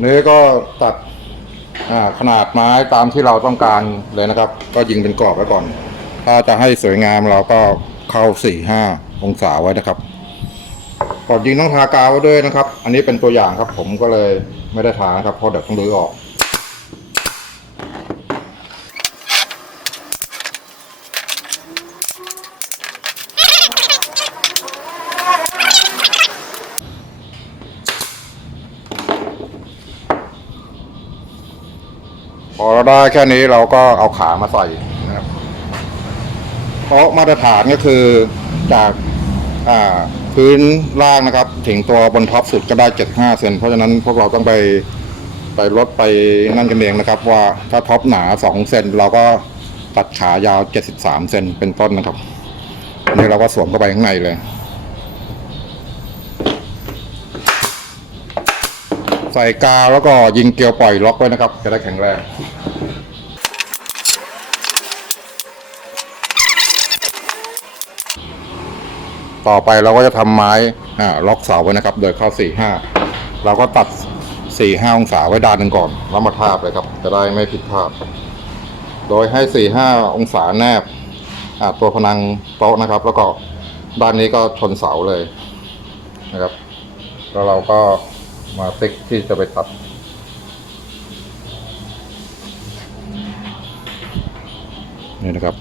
เนื้อก็ตัดขนาดไม้ตามที่เราต้องการเลยนะครับ ก็ยิงเป็นกรอบไว้ก่อน ถ้าจะให้สวยงามเราก็เข้าสี่ห้าองศาไว้นะครับก่อนยิงต้องทากาวไว้ด้วยนะครับ อันนี้เป็นตัวอย่างครับ ผมก็เลยไม่ได้ทานะครับเพราะเดี๋ยวต้องรื้อออก พอเราได้แค่นี้เราก็เอาขามาใส่นะครับเพราะมาตรฐานก็คือจากอ่าพื้นล่างนะครับ ถึงตัวบนท็อปสุดก็ได้ 75 เซนเพราะฉะนั้นพวกเราต้องไปไปลดไปนั่นกันเองนะครับ ว่าถ้าท็อปหนา 2 เซนเราก็ตัดขายาว 73 เซนเป็นต้นนะครับนนี้เราก็สวมเข้าไปข้างในเลย ใส่กาวแล้วก็ยิงเกลียวปล่อยล็อกไว้นะครับ จะได้แข็งแรงต่อไปเราก็จะทำไม้ล็อกเสาไว้นะครับ โดยเข้าสี่ห้าเราก็ตัดสี่ห้าองศาไว้ด้านหนึ่งก่อน แล้วมาทาบเลยครับ จะได้ไม่ผิดพลาดโดยให้สี่ห้าองศาแนบตัวพนังโต๊ะนะครับ แล้วก็ด้านนี้ก็ชนเสาเลยนะครับ แล้วเราก็ มาติ๊กที่จะไปตัด นี่นะครับ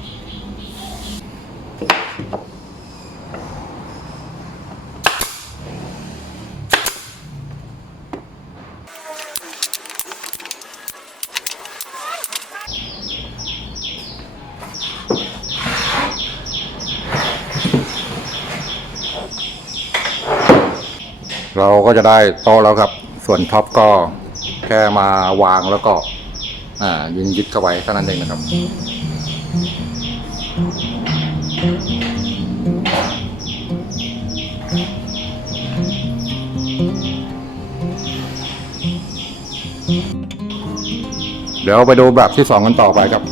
เราก็จะได้โต๊ะแล้วครับ ส่วนท็อปก็แค่มาวางแล้วก็ อ่ายิงยึดเข้าไว้เท่านั้นเองนะครับเดี๋ยวไปดูแบบที่สองกันต่อไปครับ